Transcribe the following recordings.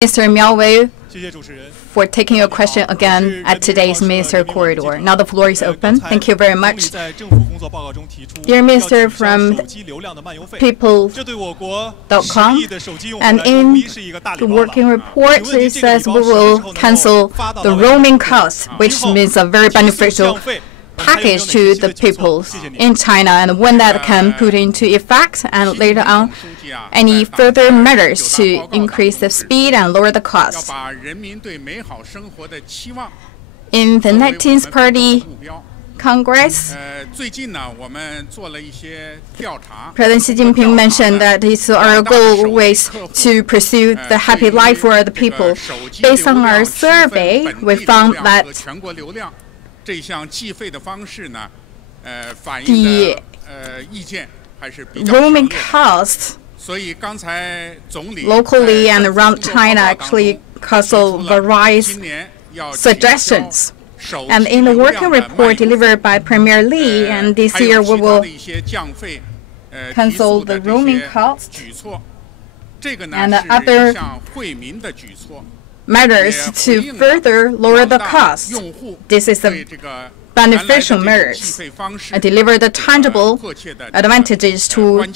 Mr. Miao Wei for taking your question again at today's Minister Corridor. Now the floor is open. Thank you very much. Dear Minister, from people.com, and in the working report it says we will cancel the roaming cost, which means a very beneficial package to the people in China, and when that can put into effect, and later on any further measures to increase the speed and lower the cost. In the 19th Party Congress, President Xi Jinping mentioned that our goal always to pursue the happy life for the people. Based on our survey, we found that the roaming cost locally and around China actually caused various suggestions. And in the working report delivered by Premier Li, and this year we will cancel the roaming cost and other measures to further lower the cost. This is a beneficial measures and deliver the tangible advantages to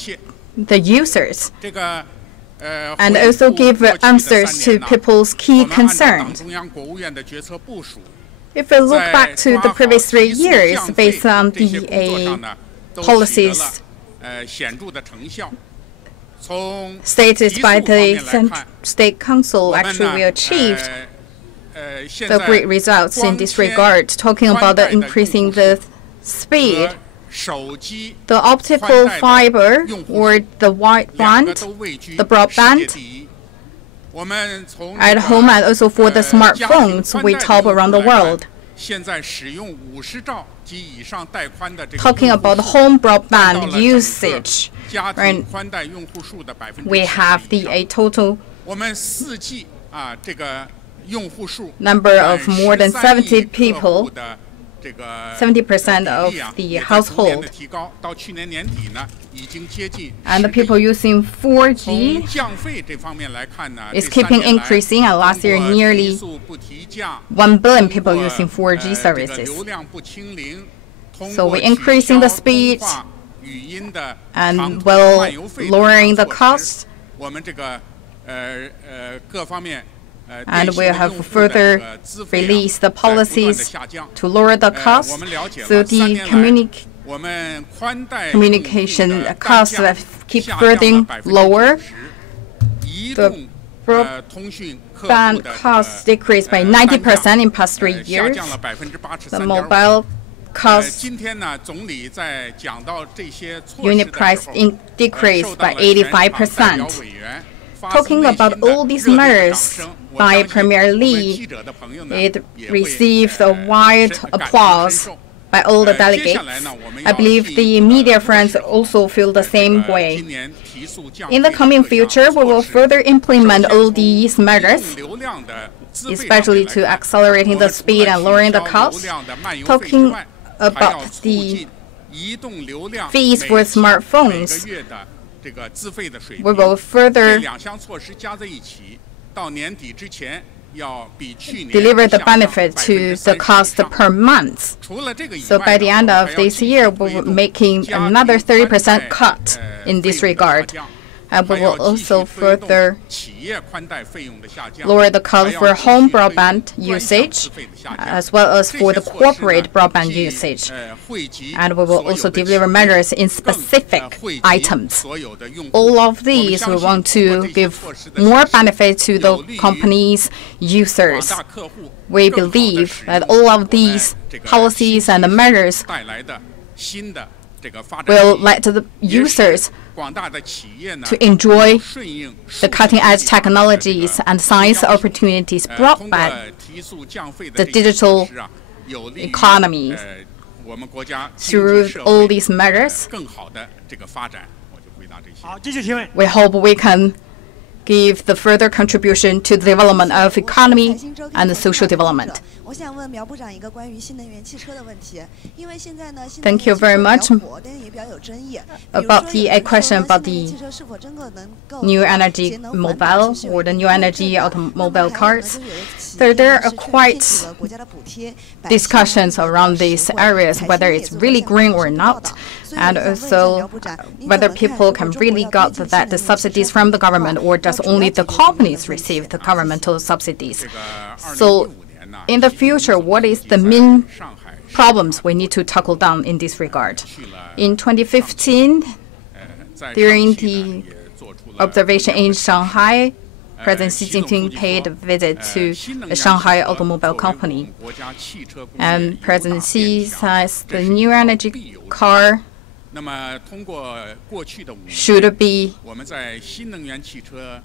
the users, and also give answers to people's key concerns. If we look back to the previous 3 years, based on the policies stated by the State Council, actually we achieved the great results in this regard. Talking about the increasing the speed, the optical fiber or the wideband, the broadband at home and also for the smartphones we top around the world. Talking about home broadband usage, and we have a total number of more than 70 people, 70% of the household, and the people using 4G is keeping increasing, and last year nearly 1 billion people using 4G services. So we're increasing the speed and while lowering the cost, and we have further released the policies to lower the cost, so the communication costs keep further lower. The broadband costs decreased by 90% in past 3 years. The mobile cost unit price decreased by 85%. Talking about all these measures by Premier Li, it received a wide applause by all the delegates. I believe the media friends also feel the same way. In the coming future, we will further implement all these measures, especially to accelerating the speed and lowering the cost. Talking about the fees for smartphones, we will further deliver the benefit to the cost per month. So by the end of this year, we will be making another 30% cut in this regard. And we will also further lower the cost for home broadband usage, as well as for the corporate broadband usage. And we will also deliver measures in specific items. All of these, we want to give more benefit to the company's users. We believe that all of these policies and the measures will let the users to enjoy the cutting-edge technologies and science opportunities brought by the digital economy. Through all these measures, we hope we can give the further contribution to the development of economy and the social development. Thank you very much. About the question about the new energy mobile or the new energy automobile cars. So there are quite discussions around these areas, whether it's really green or not, and also whether people can really get the subsidies from the government, or does only the companies receive the governmental subsidies. So in the future, what is the main problems we need to tackle down in this regard? In 2015, during the observation in Shanghai, President Xi Jinping paid a visit to the Shanghai automobile company. And President Xi says the new energy car should be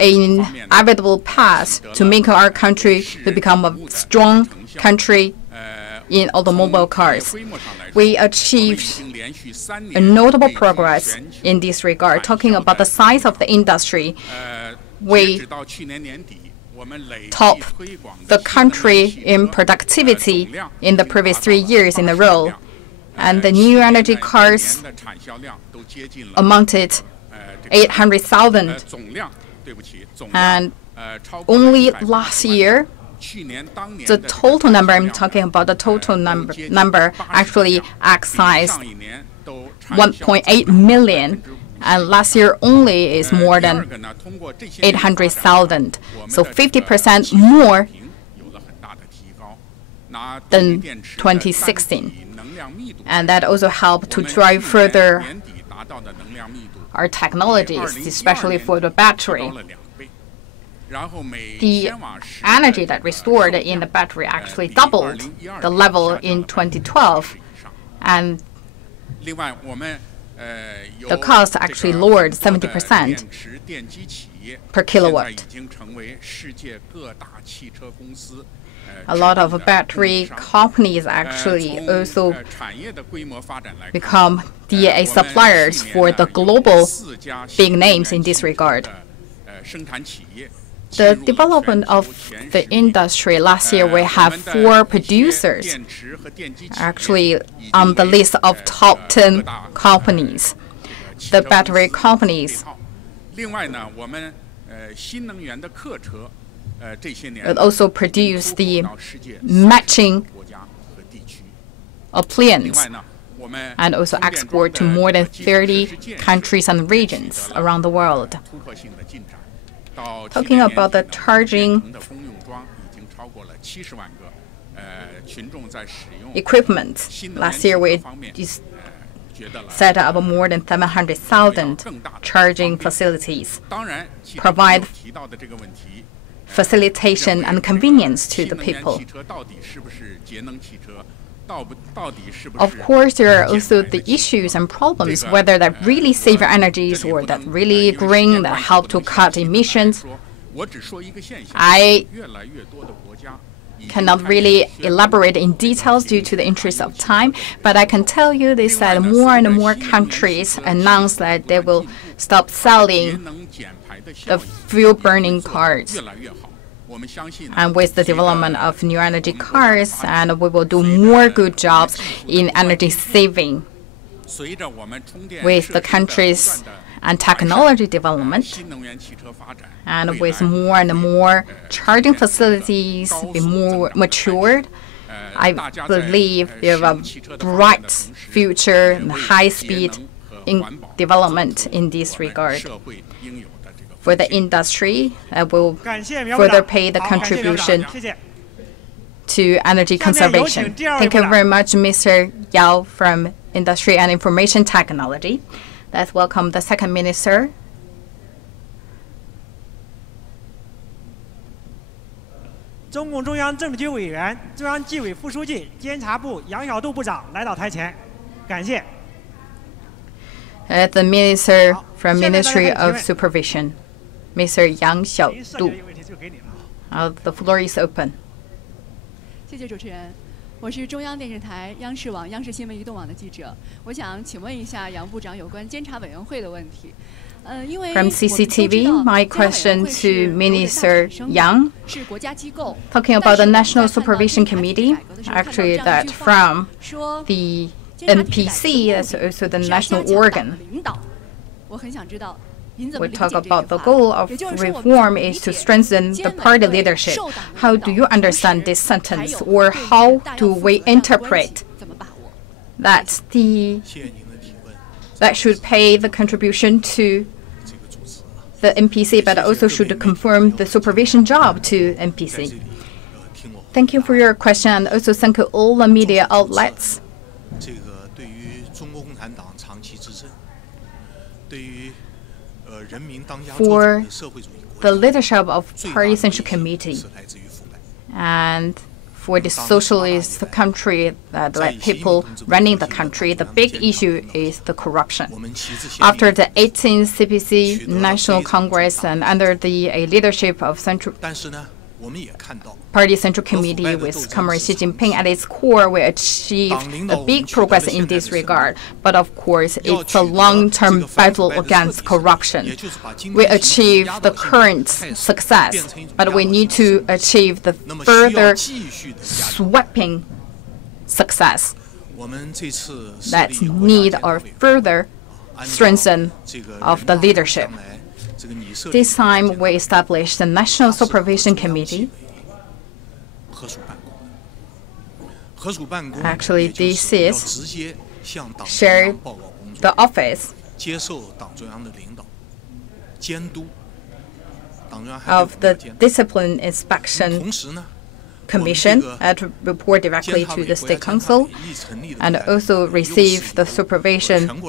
an inevitable path to make our country to become a strong country in automobile cars. We achieved a notable progress in this regard. Talking about the size of the industry, we top the country in productivity in the previous 3 years in a row. And the new energy cars amounted 800,000. And only last year, the total number, I'm talking about the total number actually exceeds 1.8 million. And last year only is more than 800,000. So 50% more than 2016. And that also helped to drive further our technologies, especially for the battery. The energy that we stored in the battery actually doubled the level in 2012. And the cost actually lowered 70% per kilowatt. A lot of battery companies actually also become the suppliers for the global big names in this regard. The development of the industry, last year we have 4 producers actually on the list of top 10 companies, the battery companies. It also produce the matching appliance and also export to more than 30 countries and regions around the world. Talking about the charging equipment, last year we set up more than 700,000 charging facilities, provide facilitation and convenience to the people. Of course, there are also the issues and problems, whether that really save energies or that really green, that help to cut emissions. I cannot really elaborate in details due to the interest of time, but I can tell you this, that more and more countries announce that they will stop selling the fuel-burning cars. And with the development of new energy cars, and we will do more good jobs in energy saving. With the country's and technology development, and with more and more charging facilities be more matured, I believe we have a bright future and high speed in development in this regard. For the industry, will further pay the contribution to energy conservation. Thank you very much, Mr. Yao from Industry and Information Technology. Let's welcome the second minister. The minister from Ministry of Supervision, Mr. Yang Xiaodu. The floor is open. 谢谢主持人，我是中央电视台、央视网、央视新闻移动网的记者。我想请问一下杨部长有关监察委员会的问题。From CCTV, my question to Minister Yang, talking about the National Supervision Committee, actually that from the NPC, that's also the national organ. We talk about the goal of reform is to strengthen the party leadership. How do you understand this sentence, or how do we interpret that that should pay the contribution to the NPC, but also should confirm the supervision job to NPC? Thank you for your question, and also thank you all the media outlets. For the leadership of Party Central Committee and for the socialist country, like people running the country, the big issue is the corruption. After the 18th CPC National Congress and under the leadership of Party Central Committee with Comrade Xi Jinping at its core, we achieved a big progress in this regard. But of course, it's a long-term battle against corruption. We achieved the current success, but we need to achieve the further sweeping success that need a further strengthen of the leadership. This time, we established the National Supervision Committee. Actually, this is shared the office of the Discipline Inspection Commission and report directly to the State Council, and also receive the supervision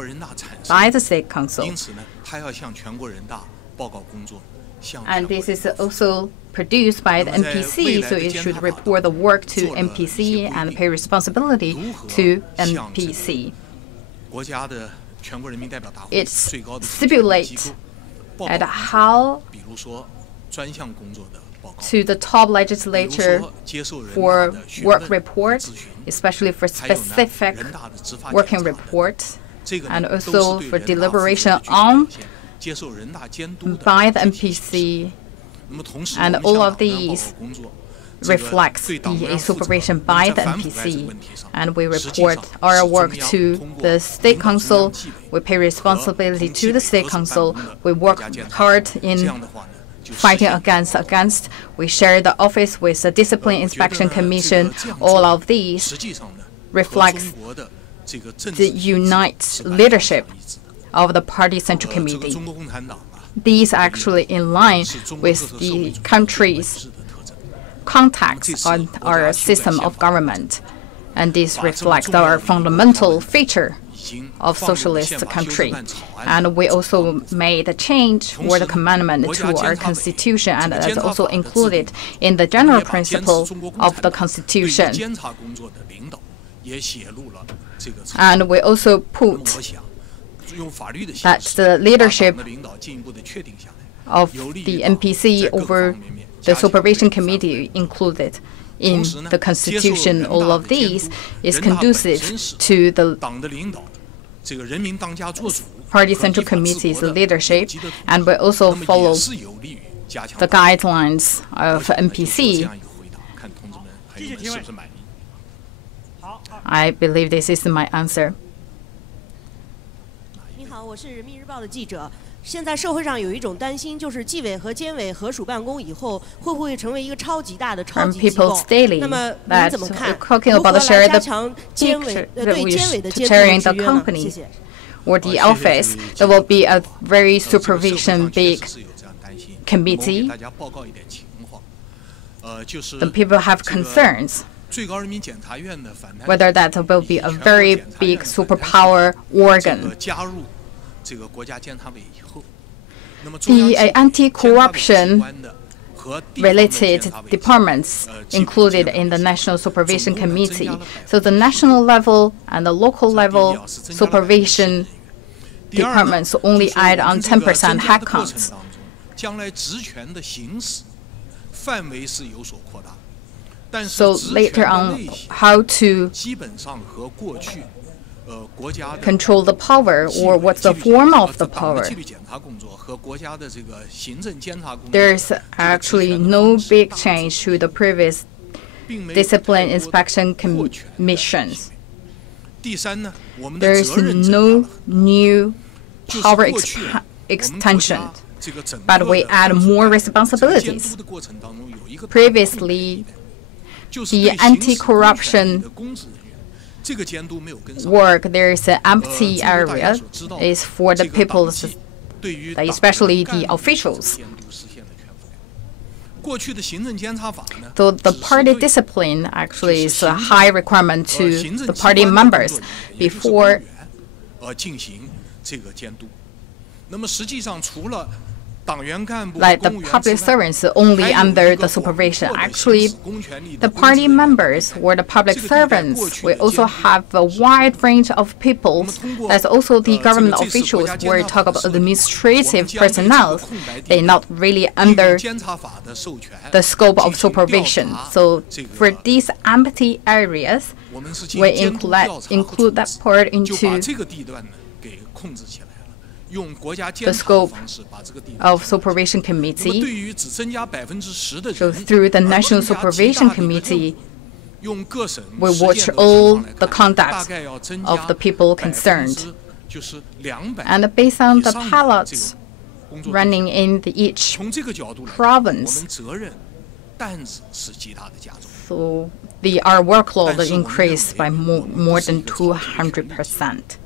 by the State Council. And this is also produced by the NPC, so it should report the work to NPC and pay responsibility to NPC. It stipulates at how to the top legislature for work report, especially for specific working reports, and also for deliberation on by the NPC, and all of these reflects the supervision by the NPC, and we report our work to the State Council. We pay responsibility to the State Council. We work hard in fighting against. We share the office with the Discipline Inspection Commission. All of these reflects the unite leadership of the Party Central Committee. These are actually in line with the country's context on our system of government, and this reflects our fundamental feature of socialist country. And we also made a change or the commandment to our constitution, and that's also included in the general principle of the constitution. And we also put that the leadership of the NPC over the Supervision Committee included in the Constitution. All of these is conducive to the Party Central Committee's leadership, and we also follow the guidelines of NPC. I believe this is my answer. 我是人民日报的记者。现在社会上有一种担心，就是纪委和监委合署办公以后，会不会成为一个超级大的超级机构？那么您怎么看？如何来加强监委对监委的监督和制约呢？谢谢。Or the office, there will be a very supervision big committee. The people have concerns whether that will be a very big superpower organ. The anti-corruption related departments included in the National Supervision Committee. So the national level and the local level supervision departments only add on 10% headcounts. So later on, how to control the power, or what's the form of the power. There's actually no big change to the previous discipline inspection commissions. There's no new power extension, but we add more responsibilities. Previously, the anti-corruption work, there is an empty area, is for the people, especially the officials. So the party discipline actually is a high requirement to the party members before. Like the public servants only under the supervision. Actually, the party members or the public servants, we also have a wide range of people. That's also the government officials where we talk about administrative personnel. They're not really under the scope of supervision. So for these empty areas, we include that part into the scope of Supervision Committee. So through the National Supervision Committee, we watch all the conduct of the people concerned. And based on the pilots running in each province, so our workload increased by more than 200%.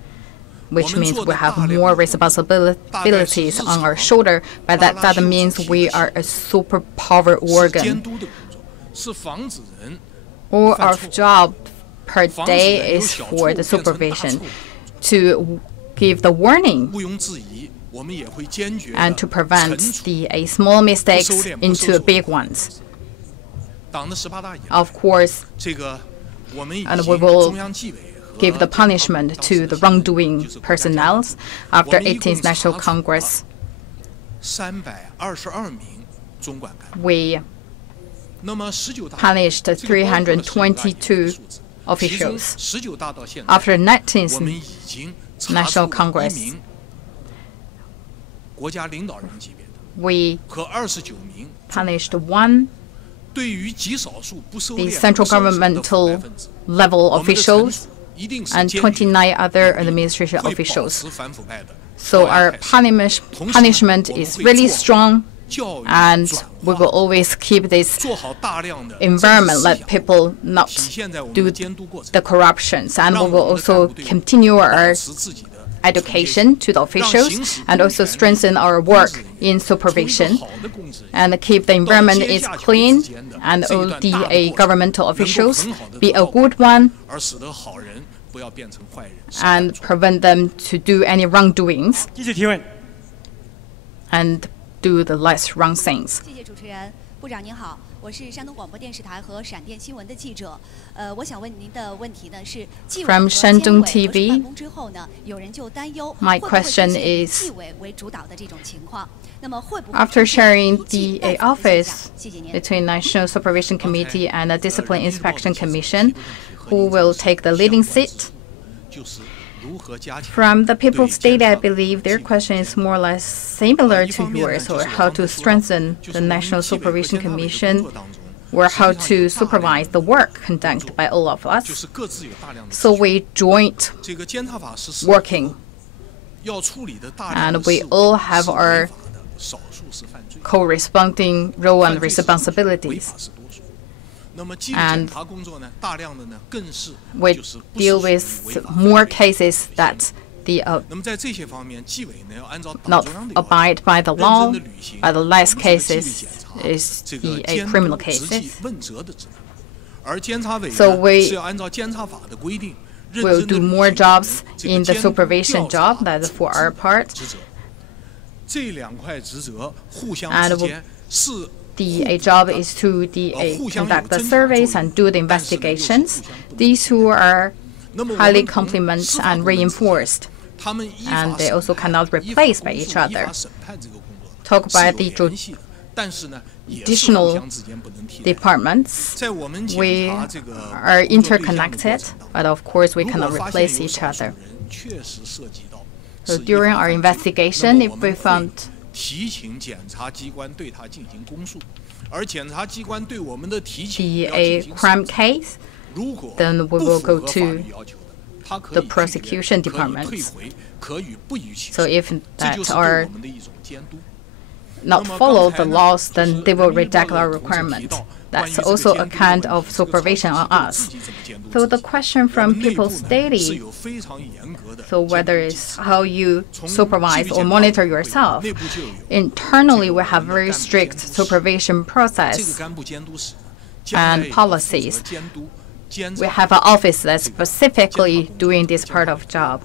Which means we have more responsibilities on our shoulder, but that means we are a superpower organ. All our job per day is for the supervision, to give the warning and to prevent the small mistakes into big ones. Of course, and we will give the punishment to the wrongdoing personnel. After 18th National Congress, we punished 322 officials. After 19th National Congress, we punished the central governmental level officials and 29 other administration officials. So our punishment is really strong, and we will always keep this environment, let people not do the corruptions. And we will also continue our education to the officials and also strengthen our work in supervision and keep the environment is clean and all the governmental officials be a good one and prevent them to do any wrongdoings and do the less wrong things. 部长您好，我是山东广播电视台和闪电新闻的记者。我想问您的问题呢是，纪委和监委合署办公之后呢，有人就担忧会不会出现以纪委为主导的这种情况？那么会不会 After sharing the office between National Supervision Committee and the Discipline Inspection Commission, who will take the leading seat? From the People's Daily, I believe their question is more or less similar to yours, or how to strengthen the National Supervision Commission, or how to supervise the work conducted by all of us. So we joint working, and we all have our corresponding role and responsibilities. And we deal with more cases that not abide by the law, but the less cases is the criminal cases. So we will do more jobs in the supervision job, that's for our part. And the job is to conduct the surveys and do the investigations. These two are highly complemented and reinforced, and they also cannot replace by each other. Talk about the additional departments. We are interconnected, but of course we cannot replace each other. So during our investigation, if we found a crime case, then we will go to the prosecution departments. So if that are not follow the laws, then they will reject our requirement. That's also a kind of supervision on us. So the question from People's Daily, so whether it's how you supervise or monitor yourself, internally we have very strict supervision process and policies. We have an office that's specifically doing this part of job.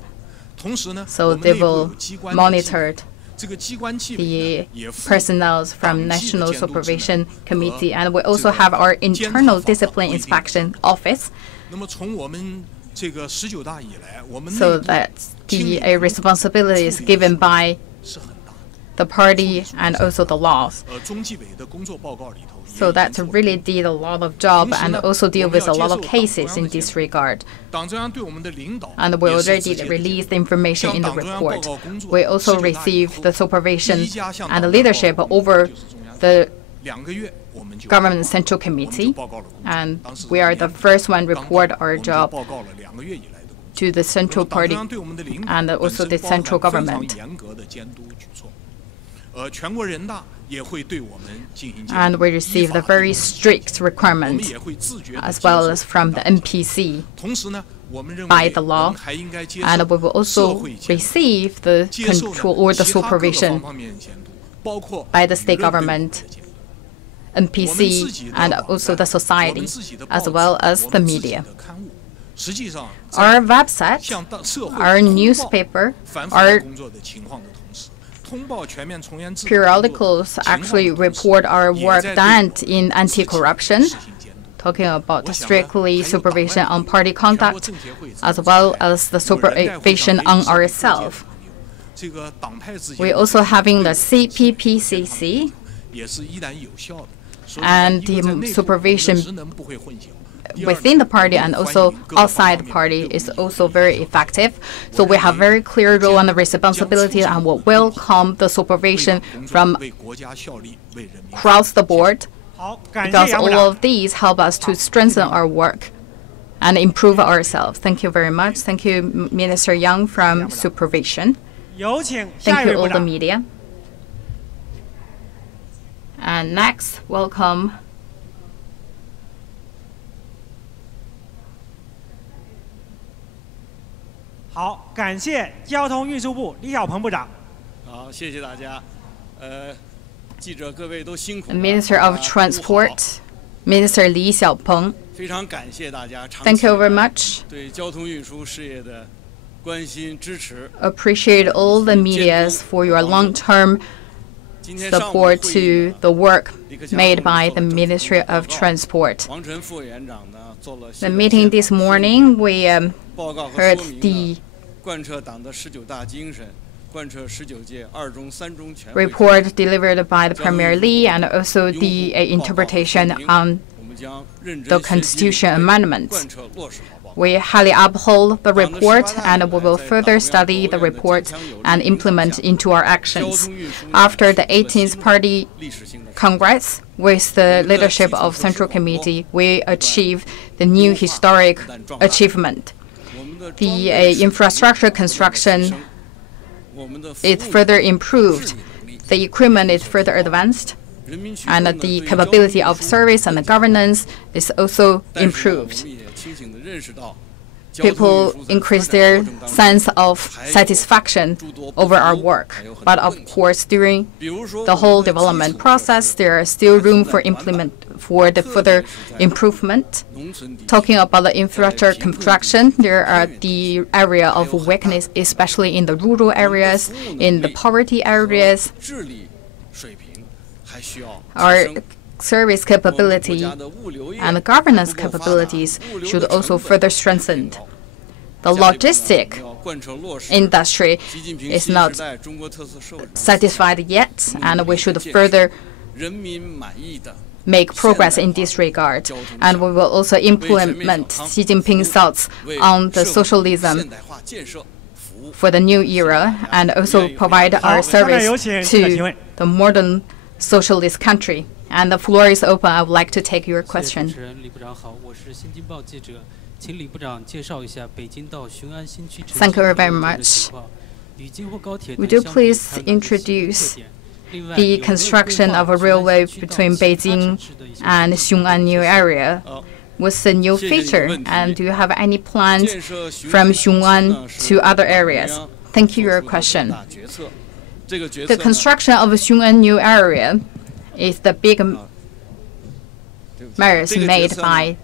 So they will monitor the personnel from National Supervision Committee, and we also have our internal discipline inspection office. So that the responsibility is given by the party and also the laws. So that really did a lot of job and also deal with a lot of cases in this regard. And we already released the information in the report. We also received the supervision and the leadership over the Government Central Committee, and we are the first one report our job to the Central Party and also the central government. And we received a very strict requirement, as well as from the NPC by the law, and we will also receive the control or the supervision by the state government, NPC, and also the society, as well as the media. Our website, our newspaper, our periodicals actually report our work done in anti-corruption, talking about strictly supervision on party conduct, as well as the supervision on ourselves. We're also having the CPPCC, and the supervision within the party and also outside the party is also very effective. So we have very clear role and responsibility, and will welcome the supervision from across the board, because all of these help us to strengthen our work and improve ourselves. Thank you very much. Thank you, Minister Yang from Supervision. Thank you, all the media. And next, welcome the Minister of Transport, Minister Li Xiaopeng. Thank you very much. Appreciate all the medias for your long-term support to the work made by the Ministry of Transport. The meeting this morning, we heard the report delivered by the Premier Li and also the interpretation on the Constitution amendments. We highly uphold the report, and we will further study the report and implement into our actions. After the 18th Party Congress, with the leadership of Central Committee, we achieved the new historic achievement. The infrastructure construction is further improved, the equipment is further advanced, and the capability of service and the governance is also improved. People increase their sense of satisfaction over our work. But of course, during the whole development process, there is still room for the further improvement. Talking about the infrastructure construction, there are the area of weakness, especially in the rural areas, in the poverty areas. Our service capability and governance capabilities should also further strengthened. The logistic industry is not satisfied yet, and we should further make progress in this regard. And we will also implement Xi Jinping's thoughts on the socialism for the new era and also provide our service to the modern socialist country. And the floor is open. I would like to take your question. Thank you very much. Would you please introduce the construction of a railway between Beijing and Xiong'an new area? What's the new feature? And do you have any plans from Xiong'an to other areas? Thank you for your question. The construction of Xiong'an new area is the big measures made by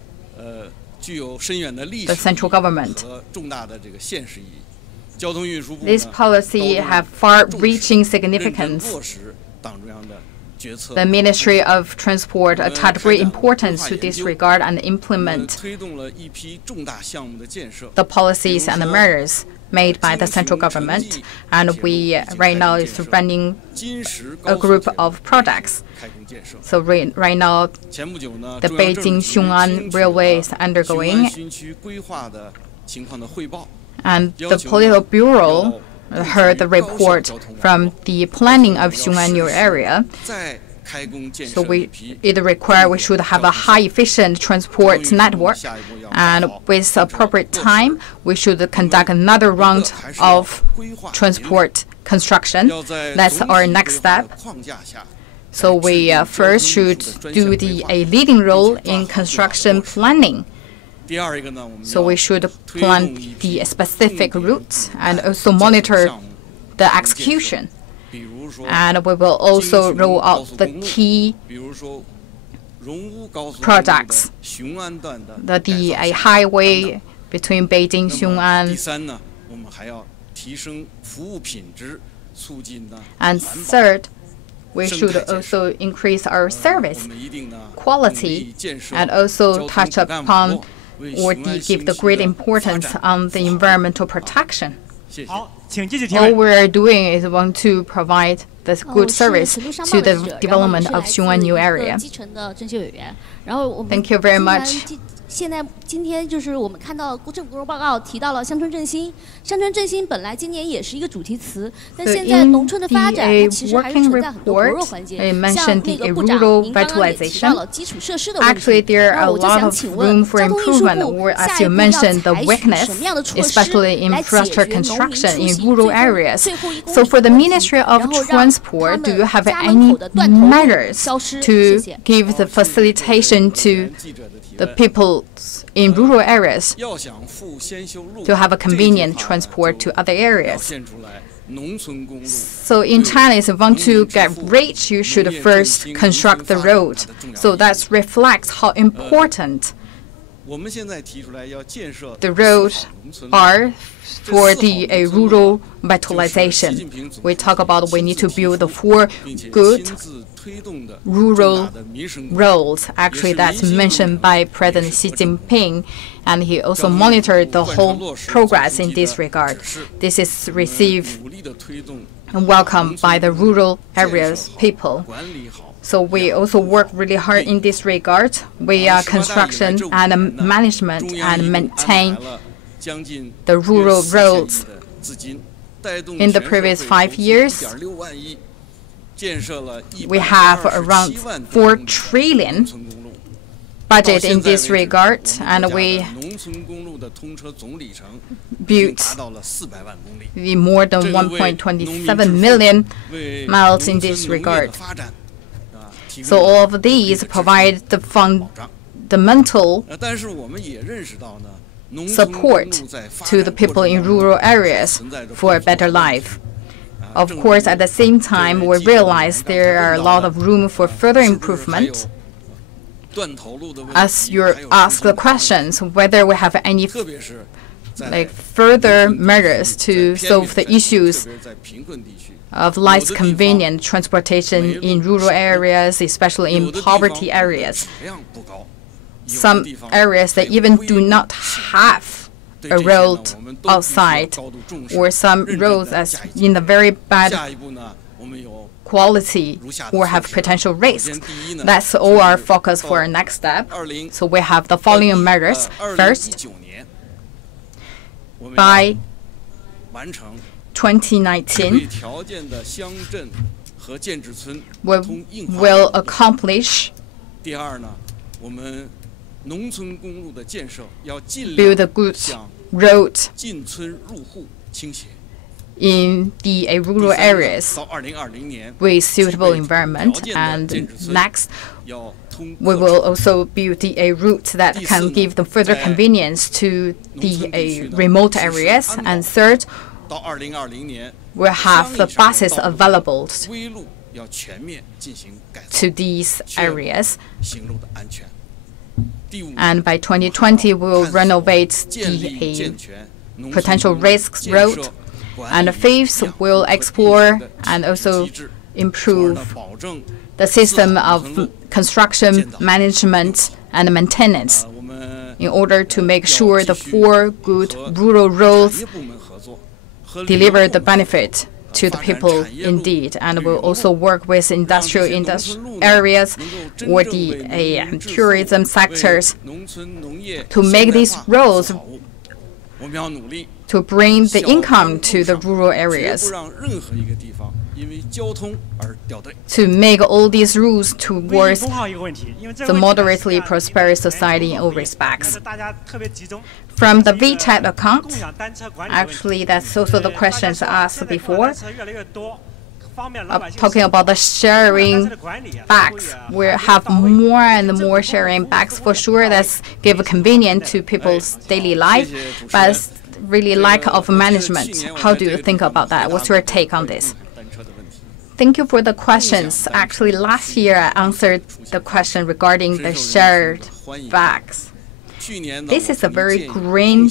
the central government. This policy have far-reaching significance. The Ministry of Transport attached great importance to this regard and implement the policies and the measures made by the central government. And we right now is running a group of projects. So right now, the Beijing-Xiong'an Railway is undergoing. And the Political Bureau heard the report from the planning of Xiong'an new area. So it requires we should have a high efficient transport network, and with appropriate time, we should conduct another round of transport construction. That's our next step. So we first should do a leading role in construction planning. So we should plan the specific routes and also monitor the execution. And we will also roll out the key projects, a highway between Beijing, Xiong'an. And third, we should also increase our service quality and also touch upon or give the great importance on the environmental protection. All we are doing is want to provide the good service to the development of Xiong'an new area. Thank you very much. 今天就是我们看到政府工作报告提到了乡村振兴，乡村振兴本来今年也是一个主题词，但现在农村的发展它其实还是存在很多薄弱环节。像那个部长您刚刚也提到了基础设施的问题，那我就想请问交通运输部下一步要采取什么样的措施来解决农民出行最后一公里 So for the Ministry of Transport, do you have any measures to give the facilitation to the people in rural areas to have a convenient transport to other areas? So in China, if you want to get rich, you should first construct the road. So that reflects how important the roads are for the rural vitalization. We talk about we need to build the 4 good rural roads. Actually, that's mentioned by President Xi Jinping, and he also monitored the whole progress in this regard. This is received and welcomed by the rural areas people. So we also work really hard in this regard. We are construction and management and maintain the rural roads. In the previous 5 years, we have around 4 trillion budget in this regard, and we built more than 1.27 million miles in this regard. So all of these provide the fundamental support to the people in rural areas for a better life. Of course, at the same time, we realize there are a lot of room for further improvement. As you ask the questions, whether we have any further measures to solve the issues of less convenient transportation in rural areas, especially in poverty areas. Some areas that even do not have a road outside, or some roads as in a very bad quality or have potential risks. That's all our focus for our next step. So we have the following measures. First, by 2019, we will accomplish build a good road in the rural areas with suitable environment. And next, we will also build a route that can give them further convenience to the remote areas. And third, we'll have the buses available to these areas. And by 2020, we will renovate the potential risks road. And fifth, we'll explore and also improve the system of construction, management, and maintenance in order to make sure the 4 good rural roads deliver the benefit to the people indeed. And we'll also work with industrial areas or the tourism sectors to make these roads to bring the income to the rural areas, to make all these rules towards the moderately prosperous society in all respects. From the VTAT account, actually that's also the questions asked before, talking about the sharing bags. We'll have more and more sharing bags for sure. That's give convenience to people's daily life, but really lack of management. How do you think about that? What's your take on this? Thank you for the questions. Actually, last year I answered the question regarding the shared bags. This is a very green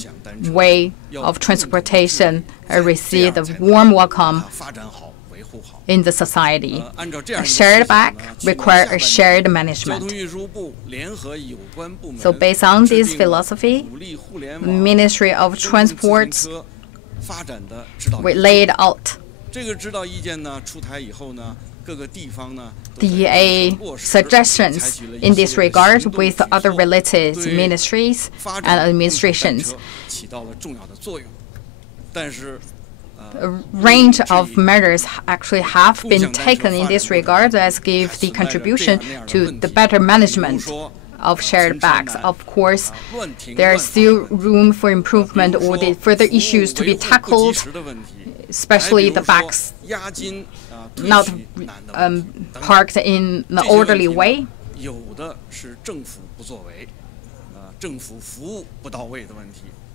way of transportation. I received a warm welcome in the society. A shared bag requires a shared management. So based on this philosophy, the Ministry of Transport we laid out the suggestions in this regard with other related ministries and administrations. A range of measures actually have been taken in this regard as give the contribution to the better management of shared bags. Of course, there is still room for improvement or the further issues to be tackled, especially the bags not parked in an orderly way.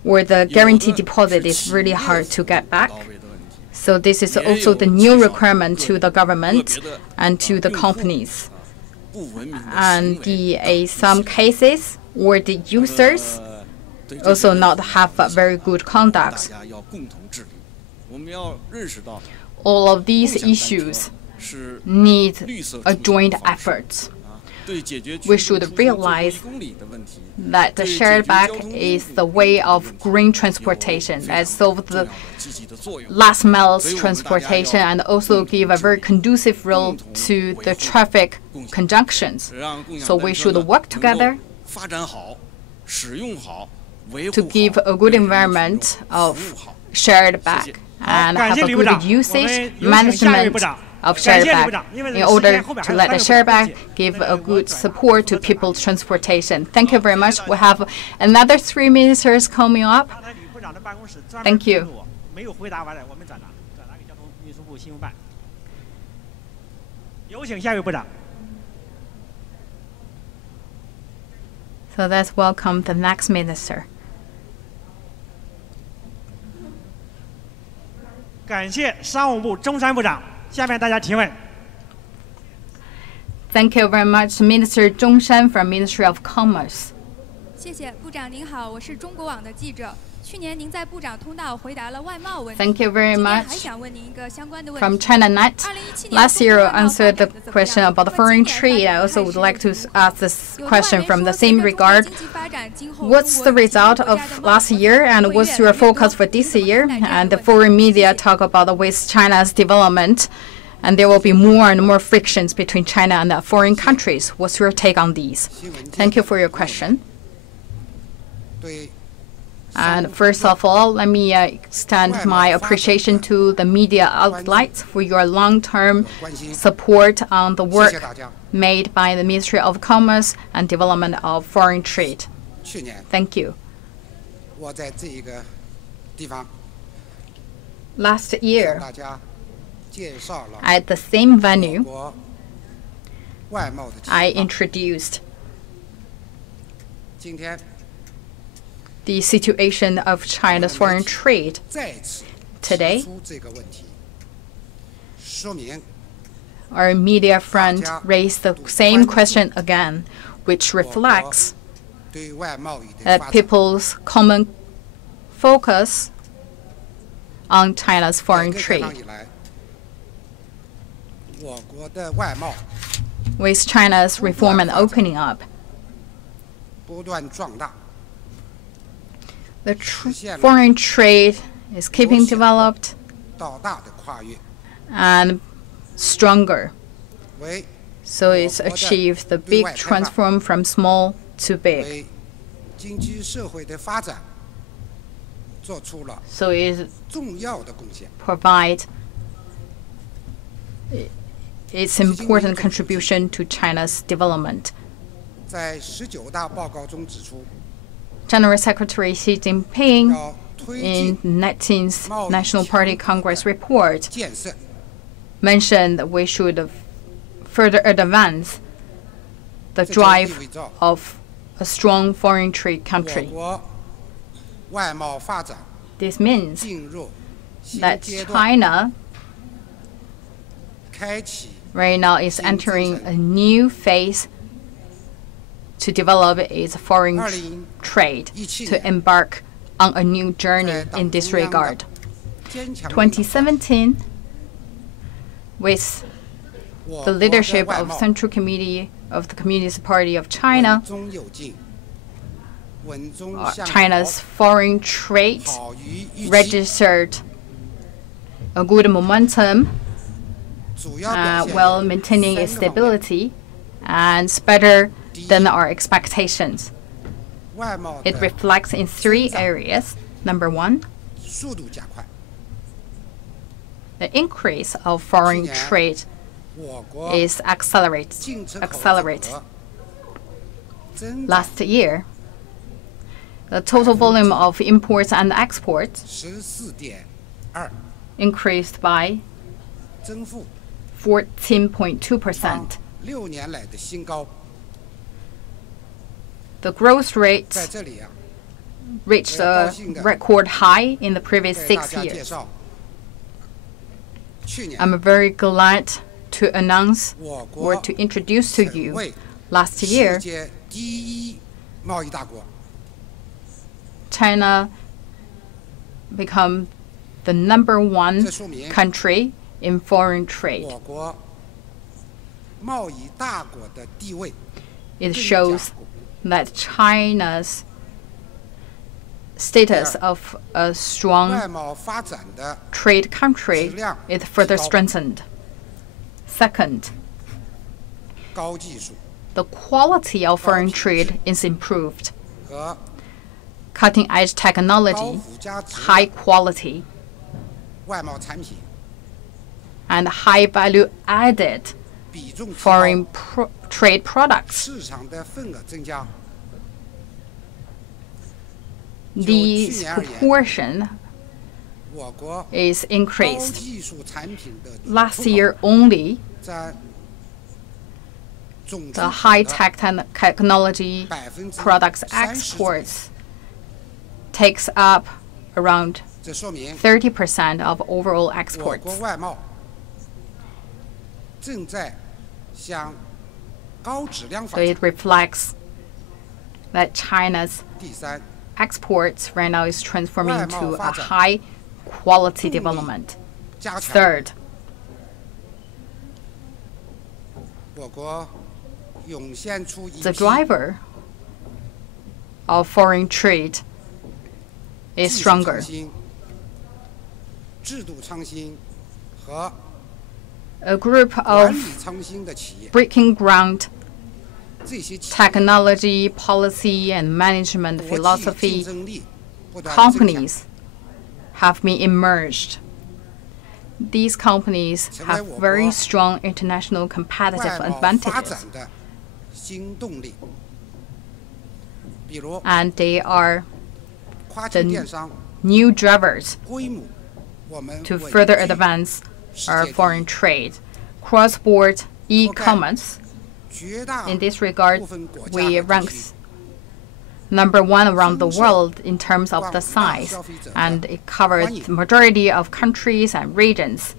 Or the guarantee deposit is really hard to get back. So this is also the new requirement to the government and to the companies. And some cases where the users also not have a very good conduct. All of these issues need a joint effort. We should realize that the shared bag is the way of green transportation that solve the last mile transportation and also give a very conducive role to the traffic conjunctions. So we should work together to give a good environment of shared bag and have a good usage management of shared bag in order to let the shared bag give a good support to people's transportation. Thank you very much. We have another 3 ministers coming up. Thank you. So let's welcome the next minister. 感谢商务部中山部长。下面大家提问。Thank you very much, Minister Zhong Shan from Ministry of Commerce. 谢谢部长您好，我是中国网的记者。去年您在部长通道回答了外贸问题。 Thank you very 今年 much. 还想问您一个相关的问题。 From ChinaNet. Last year I answered the question about the foreign trade. I also would like to ask this question from the same regard. What's the result of last year and what's your focus for this year? And the foreign media talk about with China's development and there will be more and more frictions between China and the foreign countries. What's your take on these? Thank you for your question. And first of all, let me extend my appreciation to the media outlets for your long-term support on the work made by the Ministry of Commerce and Development of Foreign Trade. Thank you. Last year, at the same venue, I introduced the situation of China's foreign trade. Today, our media front raised the same question again, which reflects that people's common focus on China's foreign trade. With China's reform and opening up, the foreign trade is keeping developed and stronger. So it's achieved the big transform from small to big. So it provides its important contribution to China's development. General Secretary Xi Jinping, in 19th National Party Congress report, mentioned that we should further advance the drive of a strong foreign trade country. This means that China right now is entering a new phase to develop its foreign trade, to embark on a new journey in this regard. 2017, with the leadership of Central Committee of the Communist Party of China, China's foreign trade registered a good momentum while maintaining its stability, and it's better than our expectations. It reflects in three areas. Number one, the increase of foreign trade is accelerated. Last year, the total volume of imports and exports increased by 14.2%. The growth rate reached a record high in the previous 6 years. I'm very glad to announce or to introduce to you, last year, China became the #1 country in foreign trade. It shows that China's status of a strong trade country is further strengthened. Second, the quality of foreign trade is improved. Cutting-edge technology, high quality, and high value-added foreign trade products. This proportion is increased. Last year only, the high-tech technology products exports takes up around 30% of overall exports. So it reflects that China's exports right now is transforming into a high-quality development. Third, the driver of foreign trade is stronger. a group of breaking ground technology, policy, and management philosophy companies have been emerged. These companies have very strong international competitive advantages, and they are the new drivers to further advance our foreign trade. Cross-border e-commerce, in this regard, we rank #1 around the world in terms of the size, and it covers the majority of countries and regions,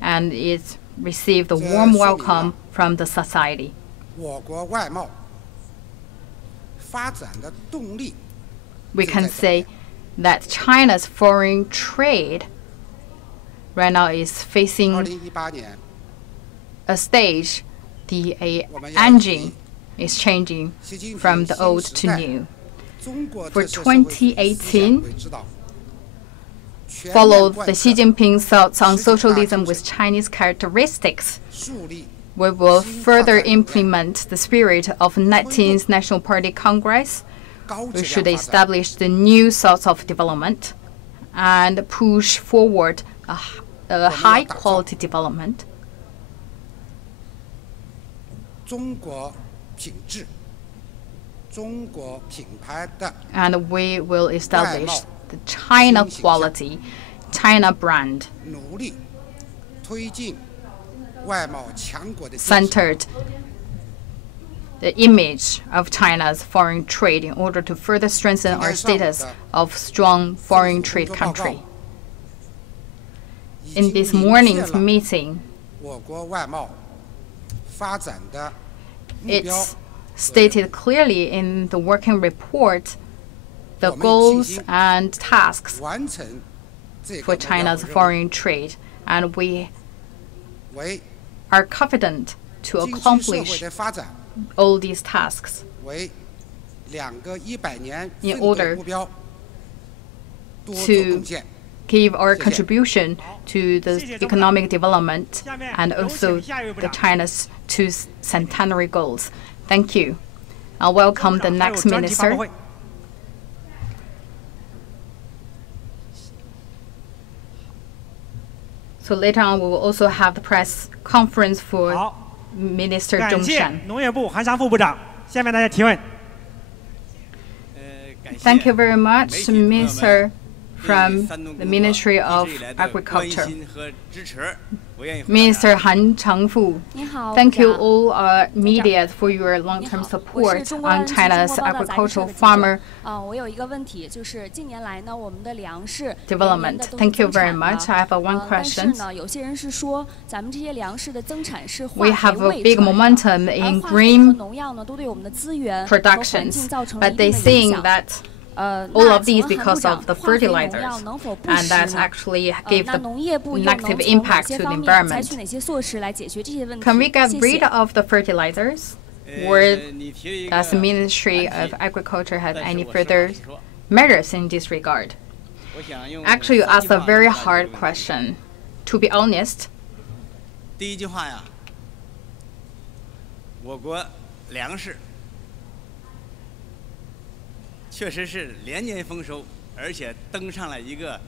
and it received a warm welcome from the society. We can say that China's foreign trade right now is facing a stage. The engine is changing from the old to new. For 2018, followed the Xi Jinping's thoughts on socialism with Chinese characteristics. We will further implement the spirit of 19th National Party Congress. We should establish the new thoughts of development and push forward a high-quality development. And we will establish the China quality, China brand, centered the image of China's foreign trade in order to further strengthen our status of strong foreign trade country. In this morning's meeting, it's stated clearly in the working report the goals and tasks for China's foreign trade, and we are confident to accomplish all these tasks in order to give our contribution to the economic development and also the China's two centenary goals. Thank you. I'll welcome the next minister. So later on, we will also have the press conference for Minister Zhong Shan. 农业部韩商副部长，下面大家提问。Thank you very much, Mr. from the Ministry of Agriculture. Minister Han Changfu, thank you all media for your long-term support on China's agricultural farmer development. Thank you very much. I have one question. We have a big momentum in green productions, but they think that all of these because of the fertilizers, and that actually gave the negative impact to the environment. Can we get rid of the fertilizers, or does the Ministry of Agriculture have any further measures in this regard? Actually, you asked a very hard question. To be honest, 第一句话呀，我国粮食 确实是连年丰收，而且登上了一个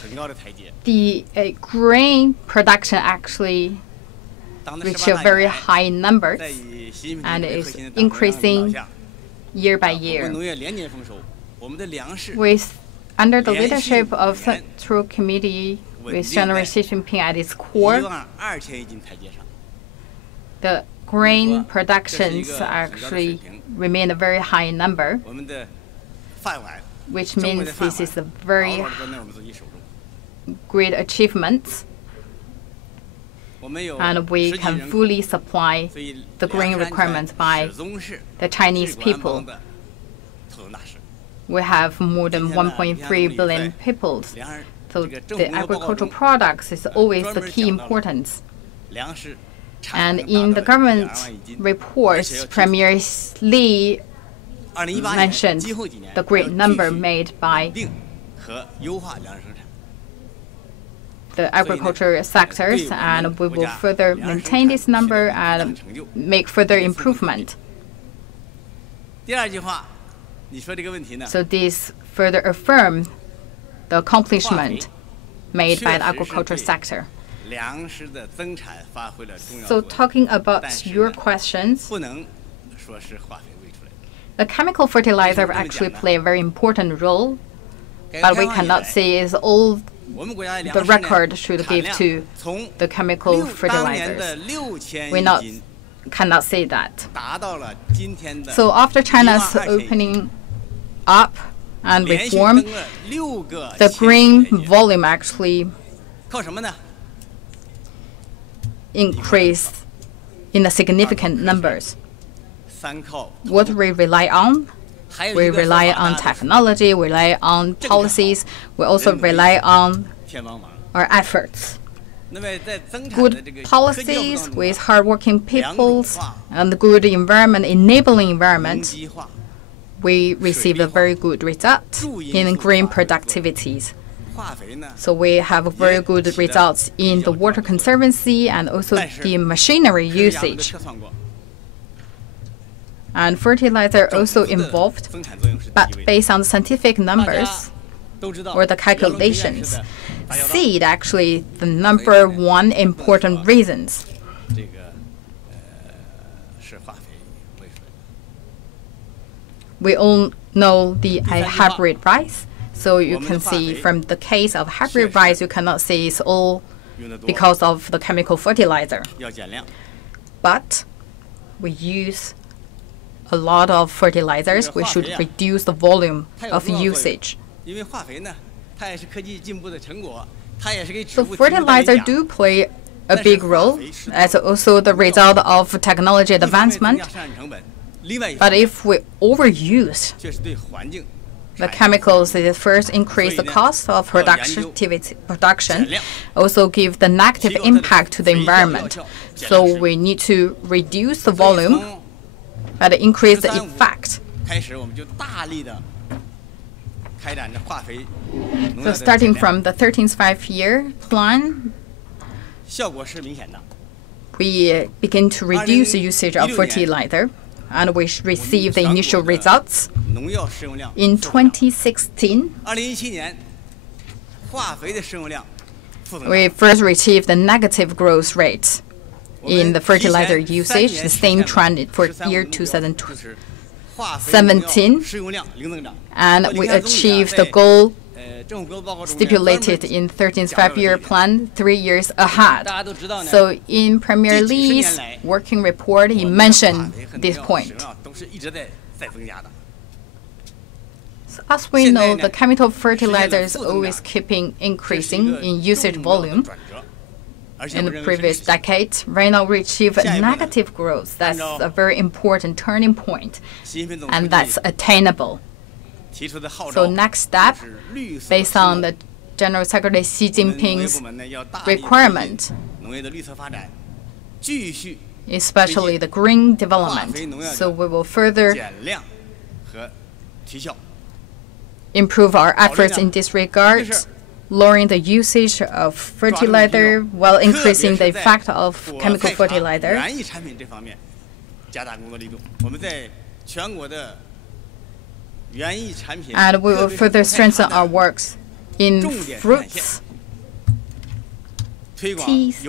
很高的台阶。The grain production actually reached a very high numbers, and is increasing year by year. With under the leadership of Central Committee with General Xi Jinping at its core, the grain productions actually remain a very high number, which means this is a very great achievement, and we can fully supply the grain requirements by the Chinese people. We have more than 1.3 billion people, so the agricultural products is always the key importance. And in the government reports, Premier Li mentioned the great number made by the agriculture sectors, and we will further maintain this number and make further improvement. So this further affirms the accomplishment made by the agriculture sector. So talking about your questions, the chemical fertilizer actually play a very important role, but we cannot say is all the record should give to the chemical fertilizers. We cannot say that. So after China's opening up and reform, the grain volume actually increased in a significant numbers. What we rely on? We rely on technology, we rely on policies, we also rely on our efforts. Good policies with hardworking peoples and good environment, enabling environment, we received a very good result in green productivities. So we have very good results in the water conservancy and also the machinery usage. And fertilizer also involved, but based on scientific numbers or the calculations, seed actually the number one important reasons. We all know the hybrid rice, so you can see from the case of hybrid rice, you cannot say it's all because of the chemical fertilizer. But we use a lot of fertilizers, we should reduce the volume of usage. So fertilizer do play a big role as also the result of technology advancement. But if we overuse the chemicals, it first increase the cost of production, also give the negative impact to the environment. So we need to reduce the volume and increase the effect. So starting from the 13th five-year plan, we begin to reduce the usage of fertilizer, and we receive the initial results. In 2016, we first received the negative growth rate in the fertilizer usage, the same trend for year 2017, and we achieved the goal stipulated in 13th five-year plan 3 years ahead. So in Premier Li's working report, he mentioned this point. So as we know, the chemical fertilizer is always keeping increasing in usage volume. In the previous decade, right now we achieve a negative growth. That's a very important turning point, and that's attainable. So next step, based on the General Secretary Xi Jinping's requirement, especially the green development, so we will further improve our efforts in this regard, lowering the usage of fertilizer while increasing the effect of chemical fertilizer. And we will further strengthen our works in fruits, teas,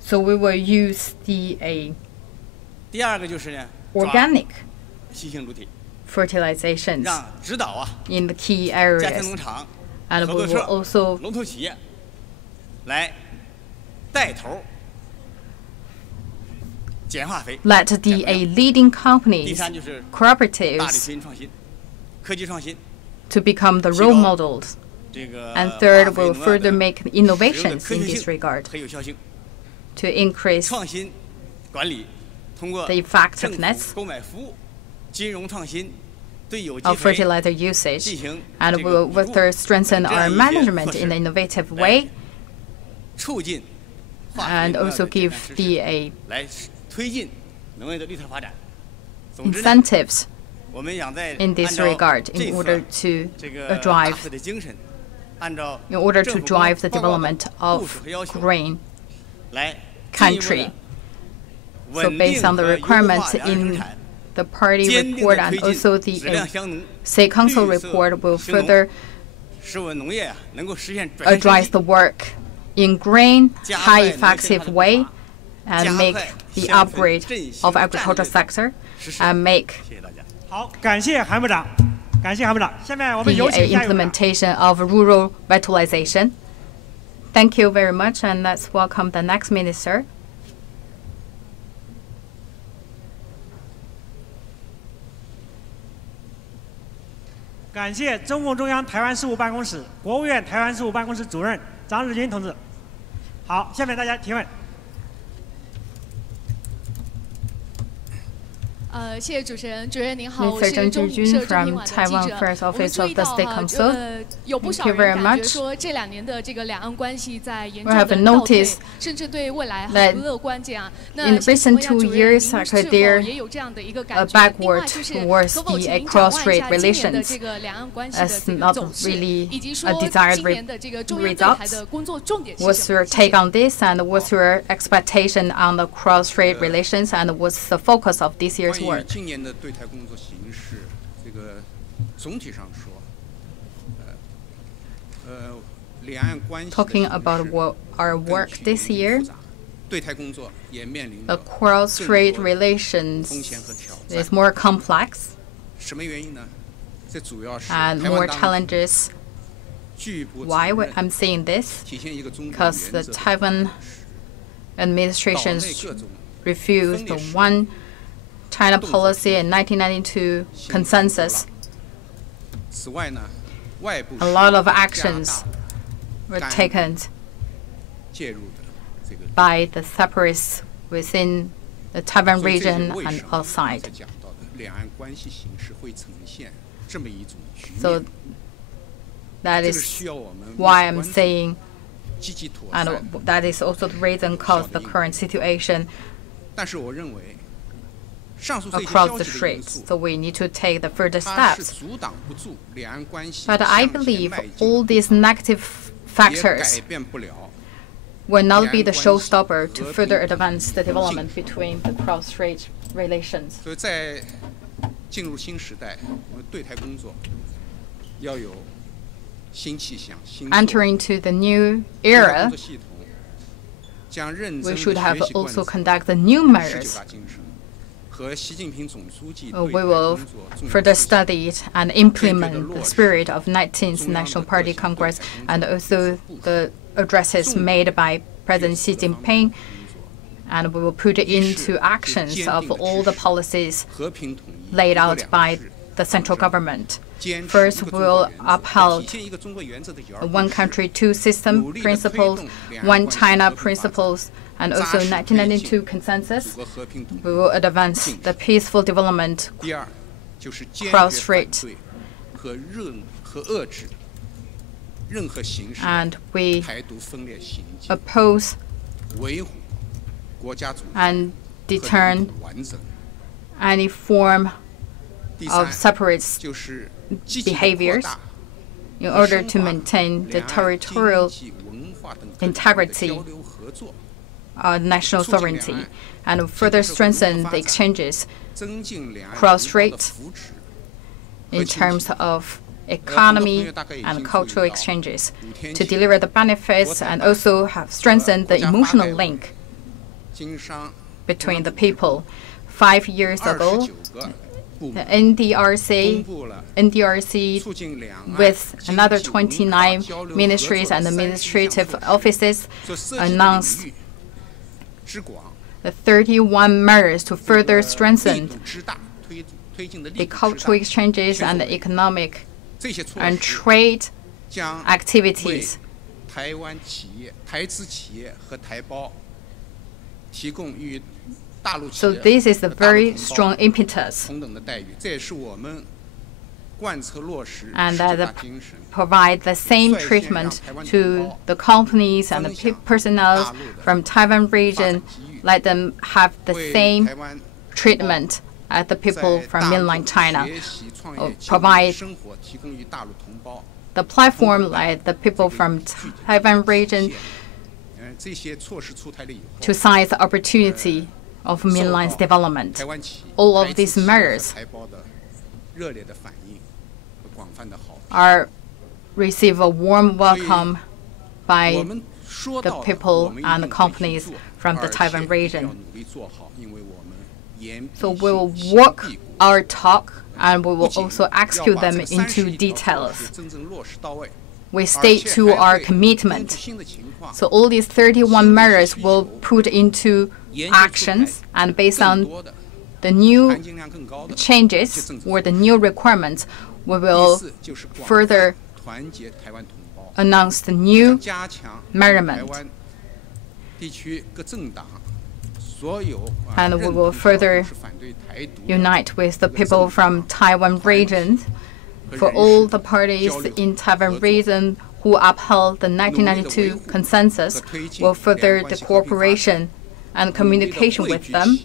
so we will use the organic fertilizations in the key areas, and we will also let the leading companies, cooperatives, to become the role models. And third, we'll further make innovations in this regard to increase the effectiveness of fertilizer usage, and we will further strengthen our management in an innovative way, and also give the incentives in this regard in order to drive the development of green country. So based on the requirements in the party report and also the State Council report will further address the work in green, high effective way and make the upgrade of agricultural sector and make the implementation of rural revitalization. Thank you very much, and let's welcome the next minister. 感谢中共中央台湾事务办公室、国务院台湾事务办公室主任张日军同志。好，下面大家提问。 谢谢主持人。主任您好，我 Mr. 是中Zhang 社 Jujun 中评 from 网的记 Taiwan 者。 First 我们 Office 注 of 意 the 到 State Council. 有不 Thank 少 you 人 very 感觉 much. 说这2年的这个两岸关系在严 We 重 have 的倒退， noticed 甚至对未来 that 很不乐观这样。那 in 想请 recent 问一下 2 主任， years, 您是 could 否 there 也有这样的一个 a 感觉？另外 backward 就是 towards 可否 the 请您展 cross 望一 strait 下今年的 relations 这个两岸关系的 as 这个 not 走势， really 以及 a 说 desired 今年的这个中央对台的工作重点是什么？ What's your take on this, and what's your expectation on the cross-strait relations, and what's the focus of this year's 关于 work? 今年的对台工作形势，这个总体上说，两岸关系 Talking about our work this year, 对台工作也面临 the 着 cross-strait relations 风险和挑战。 is more complex 什么原因呢？这主要是 and 台 more 湾当局 challenges. 拒不承 Why 认 I'm saying this? 体现一个中国 Because the 原则的 Taiwan 岛 administrations 内各种 refused the one China policy in 1992 consensus. 此外呢，外部 A lot of 势力加 actions 大 were 干预 taken 介入的这个。 by the separatists within the Taiwan 所以这 region 是为 and 什么刚 outside. 才讲到的两岸关系形势会呈现这么一种局 So 面， that 这个 is 需要我们 why I'm 关注 saying, 积极妥 and 善。 that is also the reason caused the current situation 但是我认为，上述这些 across 消 the 极的因 straits. 素， So we need to take the further 它是 steps. 阻挡不住两岸关系 But I 向前 believe 迈进 all 的 these 步伐 negative 也 factors 改变不了 will not be the 两岸关系 showstopper to 和 further 平 advance the 共 development 进。 between the cross-strait relations. 所以在进入新时代，我们对台工作要有新气象、新作为 Entering into the new 对台工 era, 作系统将认 we 真 should 地 have 学习贯 also 彻 conduct the new 19 measures. 大精神和习近平总书记 We 对台 will 工作重要 further 思想 study it and implement the spirit of 19th National Party Congress and also the addresses made by President Xi Jinping, and we will put it into actions of all the policies 和平统一 laid 一国 out 两 by 制 the central government. 坚持 First, 一个中 we 国 will 原则， uphold 体现一个中国原则的遥 the 而 one 不 country, 是 two system 努力地推 principles, 动两岸 one 关系 China 和平发展 principles, and 扎 also 实推进 1992 consensus. 祖国和平统 We 一 will advance the peaceful development 第二，就是坚决 cross 反 strait 对和遏制任何形式 and we 台独分裂行径， oppose 维护国家主权 and 和 deter 领土完整。 any form 第 of 三， separatist 就是积极地 behaviors 扩大 in 和 order 深 to 化 maintain the 两岸 territorial 经济文化等各领域的 integrity 交流合作， national sovereignty and further strengthen the exchanges 增进两岸 cross 同胞的 strait 福祉 in terms of economy and cultural exchanges to deliver the benefits and also have strengthened the emotional link 经商 between the people. 5 years ago, 29个部 the 门 NDRC 公布了 NDRC 促进两岸 with 经 another 济文化 29交流合作 ministries and 30 administrative 项措施 offices 所涉及的领 announced 域之广， the 31 measures to 这 further 个 strengthen 力度之大，推进的 the 力度之 cultural 大， exchanges 前 and 所 the 未有 economic 这些措 and 施 trade 将 activities 为台湾企业、台资企业和台胞提供与大陆企 So 业 this is a 和大陆 very 同胞 strong impetus 同等的待遇，这也是我们贯彻落实 and 十 that 九大精神。 provide the same treatment to the companies and the personnel from Taiwan region, let them have the 为 same 台湾 treatment the people from mainland China, provide the platform like the people from Taiwan region to seize the opportunity of mainland's development. All of these measures receive a warm welcome by the people and the companies from the Taiwan region. So we will work our talk and we will also execute them into details. We stay to our commitment. So all these 31 measures will put into actions, and based on the new changes or the new requirements, we will further announce the new measurement. And we will further unite with the people from Taiwan region. For all the parties in Taiwan region who upheld the 1992 consensus, will further the cooperation and communication with them.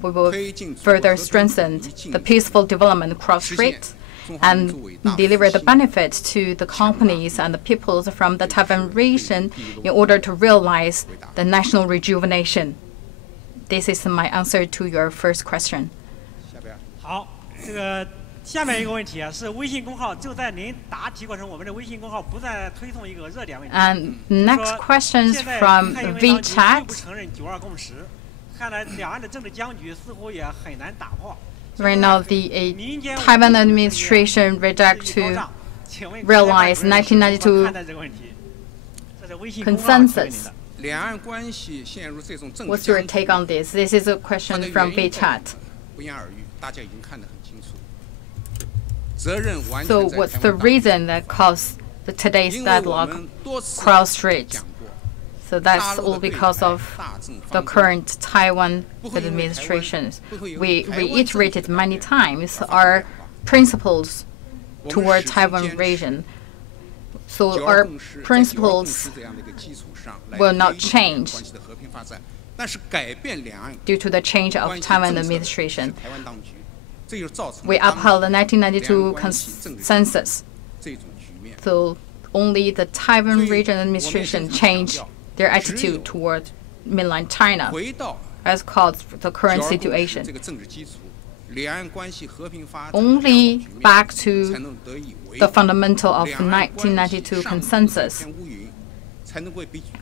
We will further strengthen the peaceful development cross-strait and deliver the benefits to the companies and the peoples from the Taiwan region in order to realize the national rejuvenation. This is my answer to your first question. 好，这个下面一个问题啊，是微信公号就在您答题过程，我们的微信公号不再推送一个热点问题。And next questions from WeChat. 不承认9·2共识，看来两岸的政治僵局似乎也很难打破。 Right now, the Taiwan administration rejects to realize 1992 consensus. What's your take on this? This is a question from WeChat. So what's the reason that caused today's deadlock cross-strait? So that's all because of the current Taiwan administrations. We reiterated many times our principles toward Taiwan region. So our principles will not change due to the change of Taiwan administration. We upheld the 1992 consensus. So only the Taiwan region administration changed their attitude toward mainland China has caused the current situation. Only back to the fundamental of the 1992 consensus,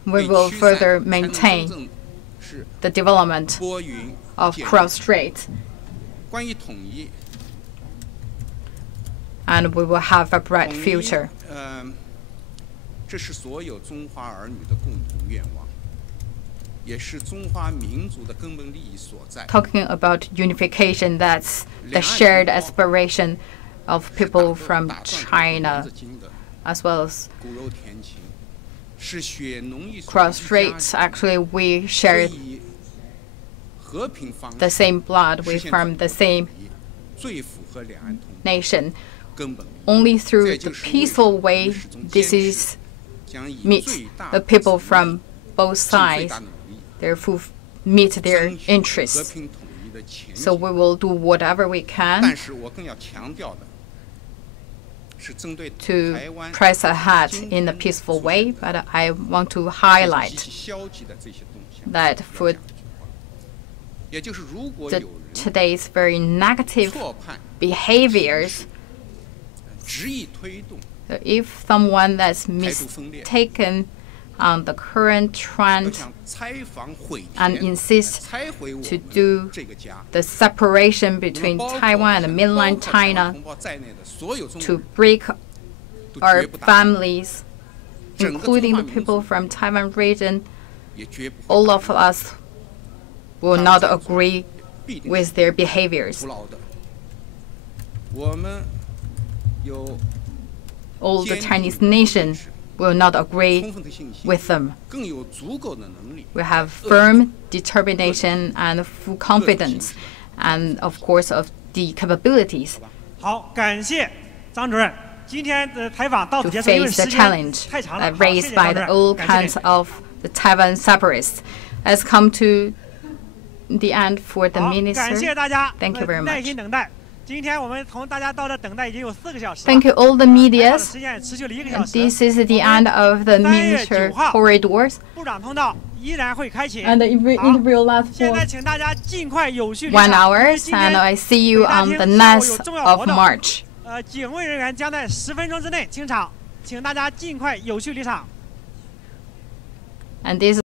we will further maintain the development of cross-strait, and we will have a bright future. Talking about unification, that's the shared aspiration of people from China, as well as cross-straits. Actually, we share the same blood. We from the same nation. Only through the peaceful way, this meets the people from both sides. Therefore, meet their interests. So we will do whatever we can to press ahead in a peaceful way. But I want to highlight that for today's very negative behaviors, if someone that's mistaken on the current trend and insists to do the separation between Taiwan and mainland China to break our families, including the people from Taiwan region, all of us will not agree with their behaviors. All the Chinese nation will not agree with them. We have firm determination and full confidence, and of course of the capabilities to face the challenge raised by all kinds of the Taiwan separatists. Has come to the end for the minister. 感谢大家 Thank you very 耐心 much. 等待。今天我们从大家到这等待已经有4个小时了。 Thank you all the 采访 medias. 时间也持续了1个小时。 This is the end of the 3月 minister 9号 corridors. 部长通道依然会开启。 And the interview lasts 现 for 在请大家尽快有序离 1 场。 hour, and I see you on the next of March. 警卫人员将在10分钟之内清场，请大家尽快有序离场。 And this